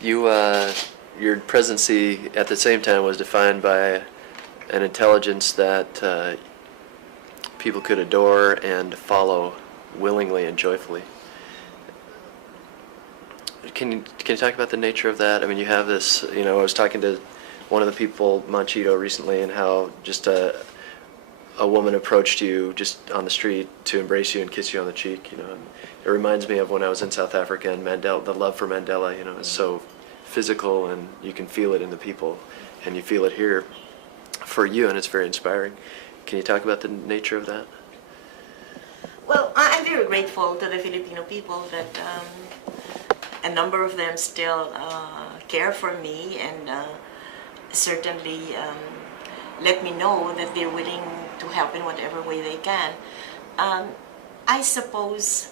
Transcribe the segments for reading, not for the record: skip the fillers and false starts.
You, your presidency at the same time was defined by an intelligence that people could adore and follow willingly and joyfully. Can you talk about the nature of that? I mean, you have this. I was talking to one of the people, Manchito, recently, and how just a woman approached you just on the street to embrace you and kiss you on the cheek. And it reminds me of when I was in South Africa and Mandela, the love for Mandela. Is so physical, and you can feel it in the people, and you feel it here for you, and it's very inspiring. Can you talk about the nature of that? Well, I'm very grateful to the Filipino people that a number of them still care for me and certainly let me know that they're willing to help in whatever way they can. I suppose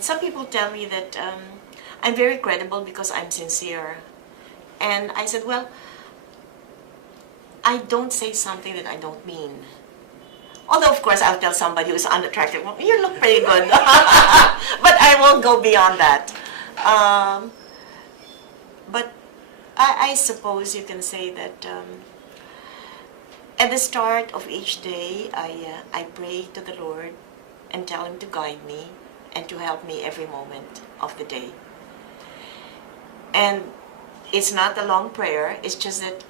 some people tell me that I'm very credible because I'm sincere. And I said, well, I don't say something that I don't mean. Although, of course, I'll tell somebody who's unattractive, well, you look pretty good. But I won't go beyond that. But I suppose you can say that at the start of each day, I pray to the Lord and tell Him to guide me and to help me every moment of the day. And it's not a long prayer, it's just that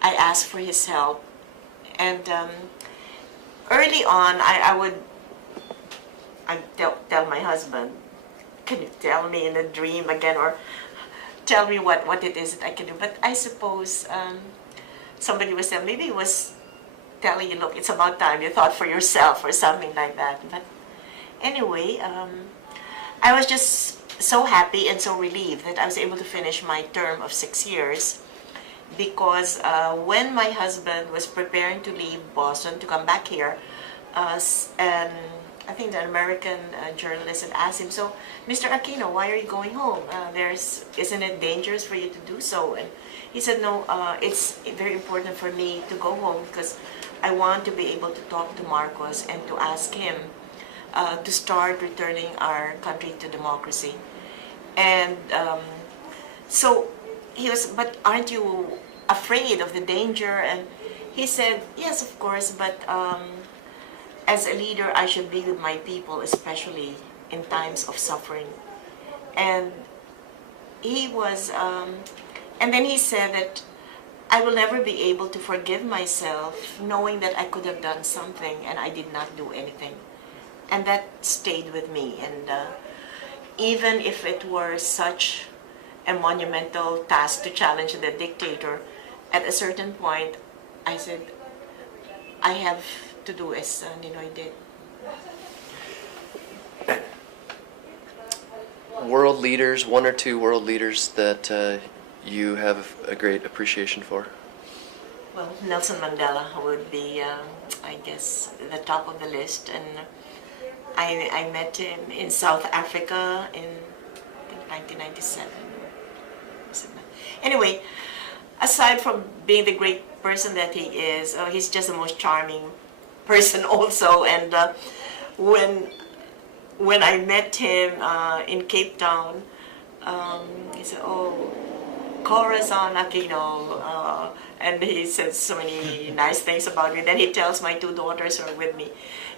I ask for His help. And early on, I'd tell my husband, can you tell me in a dream again, or tell me what it is that I can do? But I suppose somebody was saying, maybe he was telling you, look, it's about time you thought for yourself or something like that. But anyway, I was just so happy and so relieved that I was able to finish my term of 6 years, because when my husband was preparing to leave Boston to come back here, and I think the American journalist had asked him, so, Mr. Aquino, why are you going home? Isn't it dangerous for you to do so? And he said, no, it's very important for me to go home because I want to be able to talk to Marcos and to ask him to start returning our country to democracy. And so he was, but aren't you afraid of the danger? And he said, yes, of course, but as a leader, I should be with my people, especially in times of suffering. And he was, and then he said that I will never be able to forgive myself knowing that I could have done something and I did not do anything. And that stayed with me. And even if it were such a monumental task to challenge the dictator, at a certain point, I said, I have to do as Ninoy did. World leaders, one or two world leaders that you have a great appreciation for? Well, Nelson Mandela would be, I guess, the top of the list. And I met him in South Africa in, I think, 1997. Anyway, aside from being the great person that he is, he's just the most charming person also. And when I met him in Cape Town, he said, oh, Corazon Aquino, and he said so many nice things about me. Then he tells my two daughters who are with me,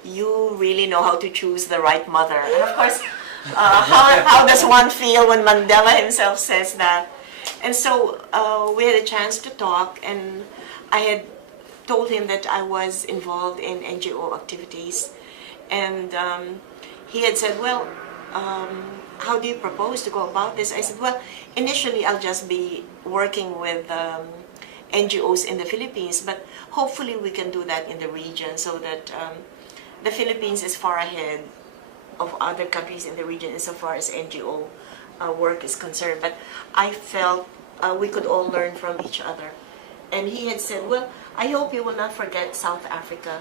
you really know how to choose the right mother. And of course, how does one feel when Mandela himself says that? And so we had a chance to talk, and I had told him that I was involved in NGO activities. And he had said, well, how do you propose to go about this? I said, well, initially I'll just be working with NGOs in the Philippines, but hopefully we can do that in the region so that the Philippines is far ahead of other countries in the region insofar as NGO work is concerned. But I felt we could all learn from each other. And he had said, well, I hope you will not forget South Africa.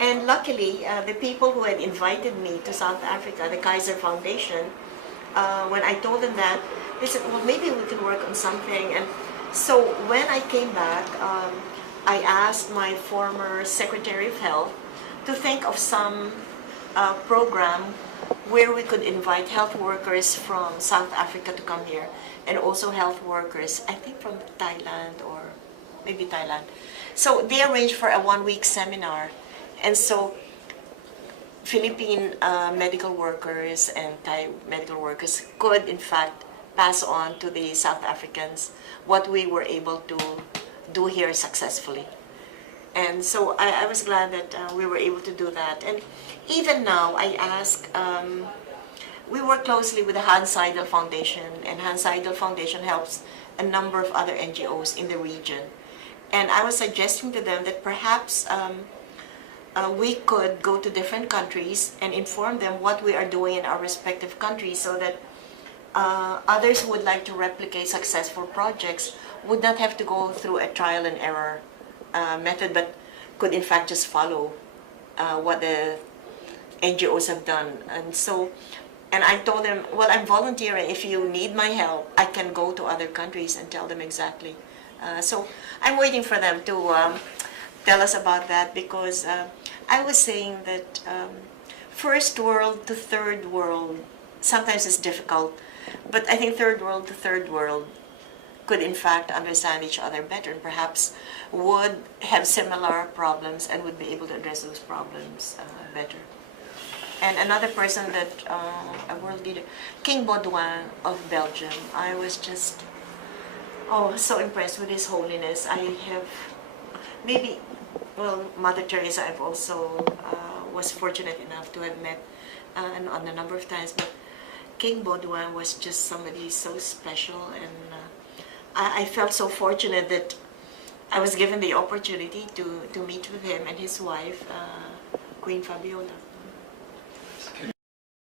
And luckily, the people who had invited me to South Africa, the Kaiser Foundation, when I told them that, they said, well, maybe we can work on something. And so when I came back, I asked my former Secretary of Health to think of some program where we could invite health workers from South Africa to come here, and also health workers, I think from Thailand or maybe Thailand. So they arranged for a 1-week seminar, and so Philippine medical workers and Thai medical workers could in fact pass on to the South Africans what we were able to do here successfully. And so I was glad that we were able to do that. And even now, I ask, we work closely with the Hans Seidel Foundation, and Hans Seidel Foundation helps a number of other NGOs in the region. And I was suggesting to them that perhaps we could go to different countries and inform them what we are doing in our respective countries, so that others who would like to replicate successful projects would not have to go through a trial and error method, but could in fact just follow what the NGOs have done. And so, and I told them, well, I'm volunteering. If you need my help, I can go to other countries and tell them exactly. So I'm waiting for them to tell us about that, because I was saying that first world to third world sometimes is difficult, but I think third world to third world could in fact understand each other better, and perhaps would have similar problems and would be able to address those problems better. And another person that, a world leader, King Baudouin of Belgium, I was just, so impressed with His Holiness. I have, maybe, well, Mother Teresa I've also was fortunate enough to have met on a number of times, but King Baudouin was just somebody so special, and I felt so fortunate that I was given the opportunity to meet with him and his wife, Queen Fabiola.